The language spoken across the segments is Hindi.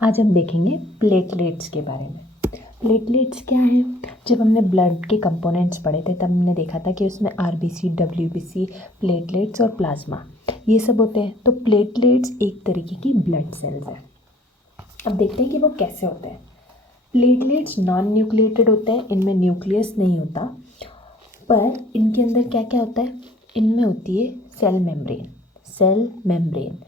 आज हम देखेंगे प्लेटलेट्स के बारे में। प्लेटलेट्स क्या है? जब हमने ब्लड के कंपोनेंट्स पढ़े थे तब हमने देखा था कि उसमें आरबीसी, डब्ल्यूबीसी, प्लेटलेट्स और प्लाज्मा ये सब होते हैं। तो प्लेटलेट्स एक तरीके की ब्लड सेल्स हैं। अब देखते हैं कि वो कैसे होते हैं। प्लेटलेट्स नॉन न्यूक्लिएटेड होते हैं, इनमें न्यूक्लियस नहीं होता, पर इनके अंदर क्या क्या होता है? इनमें होती है सेल मेम्ब्रेन।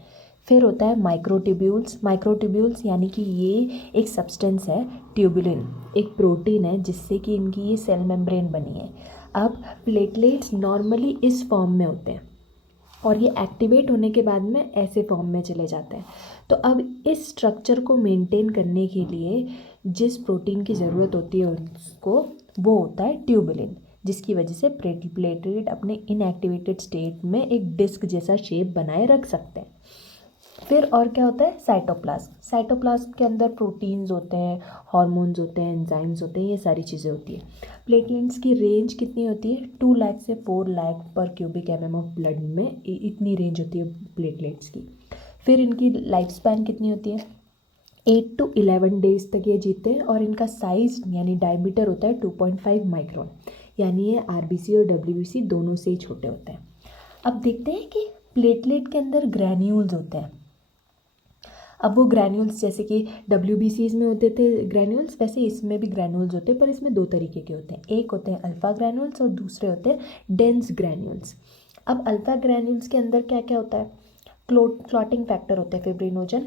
फिर होता है माइक्रोट्यूब्यूल्स यानी कि ये एक सब्सटेंस है, ट्यूबुलिन एक प्रोटीन है जिससे कि इनकी ये सेल मेम्ब्रेन बनी है। अब प्लेटलेट्स नॉर्मली इस फॉर्म में होते हैं और ये एक्टिवेट होने के बाद में ऐसे फॉर्म में चले जाते हैं। तो अब इस स्ट्रक्चर को मेंटेन करने के लिए जिस प्रोटीन की ज़रूरत होती है उसको, वो होता है ट्यूबुलिन, जिसकी वजह से प्लेटलेट अपने इनएक्टिवेटेड स्टेट में एक डिस्क जैसा शेप बनाए रख सकते हैं। फिर और क्या होता है? साइटोप्लाज्म के अंदर प्रोटीन्स होते हैं, हार्मोन्स होते हैं, एंजाइम्स होते हैं, ये सारी चीज़ें होती हैं। प्लेटलेट्स की रेंज कितनी होती है? 2 लाख से 4 लाख पर क्यूबिक एमएम ऑफ ब्लड में इतनी रेंज होती है प्लेटलेट्स की। फिर इनकी लाइफ स्पैन कितनी होती है? 8 to 11 डेज तक ये जीते हैं और इनका साइज यानी डायमीटर होता है 2.5 माइक्रोन, यानी ये आरबीसी और डब्ल्यूबीसी दोनों से ही छोटे होते हैं। अब देखते हैं कि प्लेटलेट के अंदर ग्रैन्यूल्स होते हैं। अब वो ग्रैन्यूल्स जैसे कि डब्ल्यूबीसीज में होते थे ग्रैन्यूल्स, वैसे इसमें भी ग्रैन्यूल्स होते हैं, पर इसमें दो तरीके के होते हैं। एक होते हैं अल्फ़ा ग्रैन्यूल्स और दूसरे होते हैं डेंस ग्रैन्यूल्स। अब अल्फ़ा ग्रैन्यूल्स के अंदर क्या क्या होता है? क्लॉटिंग फैक्टर होते हैं, फिब्रिनोजन।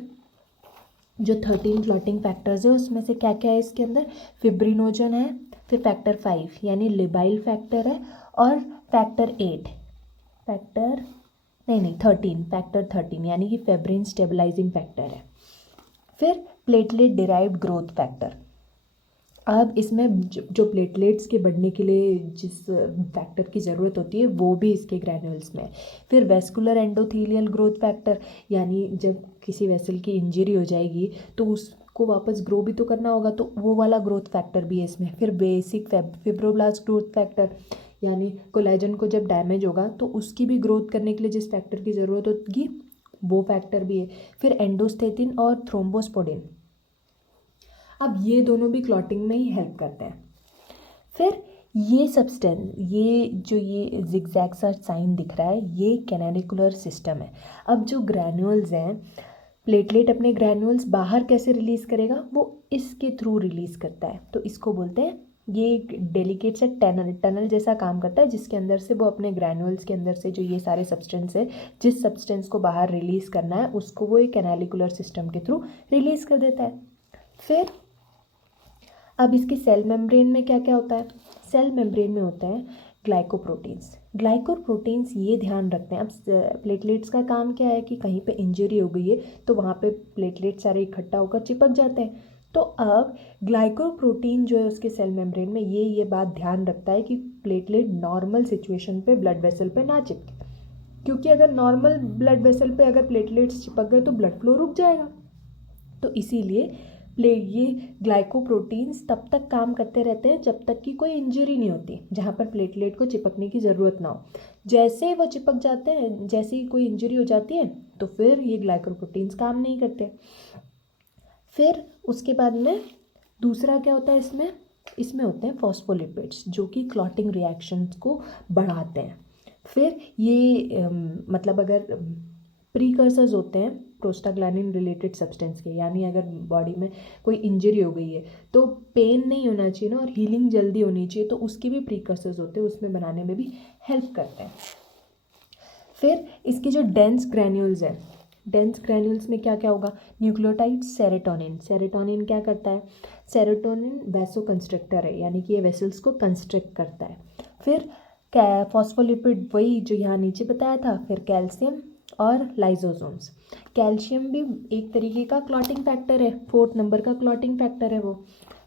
जो 13 क्लॉटिंग फैक्टर्स है उसमें से क्या क्या है इसके अंदर? फिब्रिनोजन है, फिर फैक्टर 5 यानी लिबाइल फैक्टर है, और फैक्टर 8 फैक्टर नहीं 13 फैक्टर 13 यानी कि फेब्रिन स्टेबलाइजिंग फैक्टर है। फिर प्लेटलेट डिराइव्ड ग्रोथ फैक्टर। अब इसमें जो प्लेटलेट्स के बढ़ने के लिए जिस फैक्टर की ज़रूरत होती है वो भी इसके ग्रैन्यूल्स में है। फिर वेस्कुलर एंडोथीलियल ग्रोथ फैक्टर, यानी जब किसी वेसल की इंजरी हो जाएगी तो उसको वापस ग्रो भी तो करना होगा, तो वो वाला ग्रोथ फैक्टर भी है इसमें। फिर बेसिक फिब्रोब्लास्ट ग्रोथ फैक्टर, यानी कोलेजन को जब डैमेज होगा तो उसकी भी ग्रोथ करने के लिए जिस फैक्टर की ज़रूरत होगी वो फैक्टर भी है। फिर एंडोस्थेटिन और थ्रोम्बोस्पोडिन, अब ये दोनों भी क्लॉटिंग में ही हेल्प करते हैं। फिर ये सब्सटेंस, ये जिगजैग सा साइन दिख रहा है, ये कैनालिकुलर सिस्टम है। अब जो ग्रैन्यूल्स हैं, प्लेटलेट अपने ग्रैन्यूल्स बाहर कैसे रिलीज़ करेगा? वो इसके थ्रू रिलीज़ करता है, तो इसको बोलते हैं, ये एक डेलिकेट सा टनल जैसा काम करता है जिसके अंदर से वो अपने ग्रैन्यूल्स के अंदर से जो ये सारे सब्सटेंस है, जिस सब्सटेंस को बाहर रिलीज़ करना है उसको वो एक कैनालिकुलर सिस्टम के थ्रू रिलीज़ कर देता है। फिर अब इसकी सेल मेम्ब्रेन में क्या क्या होता है? सेल मेम्ब्रेन में होता है ग्लाइकोप्रोटीन्स ये ध्यान रखते हैं। अब प्लेटलेट्स का काम क्या है कि कहीं पे इंजरी हो गई है तो वहाँ पे प्लेटलेट सारे इकट्ठा होकर चिपक जाते हैं। तो अब ग्लाइकोप्रोटीन जो है उसके सेल मेम्ब्रेन में ये बात ध्यान रखता है कि प्लेटलेट नॉर्मल सिचुएशन पे ब्लड वेसल पे ना चिपके, क्योंकि अगर नॉर्मल ब्लड वेसल पे अगर प्लेटलेट्स चिपक गए तो ब्लड फ्लो रुक जाएगा। तो इसीलिए ये ग्लाइकोप्रोटीन्स तब तक काम करते रहते हैं जब तक कि कोई इंजरी नहीं होती जहाँ पर प्लेटलेट को चिपकने की ज़रूरत ना हो। जैसे ही वो चिपक जाते हैं, जैसे ही कोई इंजरी हो जाती है तो फिर ये ग्लाइकोप्रोटीन्स काम नहीं करते। फिर उसके बाद में दूसरा क्या होता है इसमें होते हैं फॉस्फोलिपिड्स जो कि क्लॉटिंग रिएक्शंस को बढ़ाते हैं। फिर ये मतलब अगर प्रीकर्सर्स होते हैं प्रोस्टाग्लैंडिन रिलेटेड सब्सटेंस के, यानी अगर बॉडी में कोई इंजरी हो गई है तो पेन नहीं होना चाहिए ना, और हीलिंग जल्दी होनी चाहिए, तो उसके भी प्रीकर्सर्स होते हैं, उसमें बनाने में भी हेल्प करते हैं। फिर इसके जो डेंस ग्रैन्यूल्स में क्या क्या होगा? न्यूक्लियोटाइड सेरोटोनिन क्या करता है? सेरोटोनिन वैसो कंस्ट्रक्टर है, यानी कि ये वेसल्स को कंस्ट्रक्ट करता है। फिर फॉस्फोलिपिड वही जो यहाँ नीचे बताया था। फिर कैल्शियम और लाइजोसोम्स। कैल्शियम भी एक तरीके का क्लॉटिंग फैक्टर है, 4th नंबर का क्लॉटिंग फैक्टर है वो।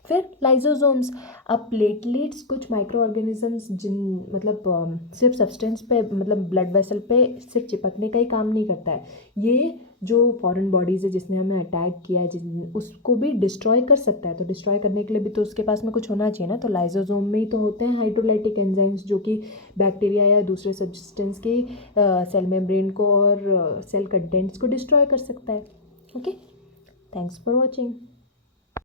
फिर लाइजोसोम्स। अब प्लेटलेट्स कुछ माइक्रो ऑर्गेनिजम्स जिन मतलब सिर्फ सब्सटेंस पे मतलब ब्लड वेसल पे सिर्फ चिपकने का ही काम नहीं करता है, ये जो फॉरेन बॉडीज़ है जिसने हमें अटैक किया है उसको भी डिस्ट्रॉय कर सकता है। तो डिस्ट्रॉय करने के लिए भी तो उसके पास में कुछ होना चाहिए ना, तो लाइजोसोम में ही तो होते हैं हाइड्रोलाइटिक एंजाइम्स जो कि बैक्टीरिया या दूसरे सब्सटेंस के सेल मेम्ब्रेन को और सेल कंटेंट्स को डिस्ट्रॉय कर सकता है। Okay, thanks for watching.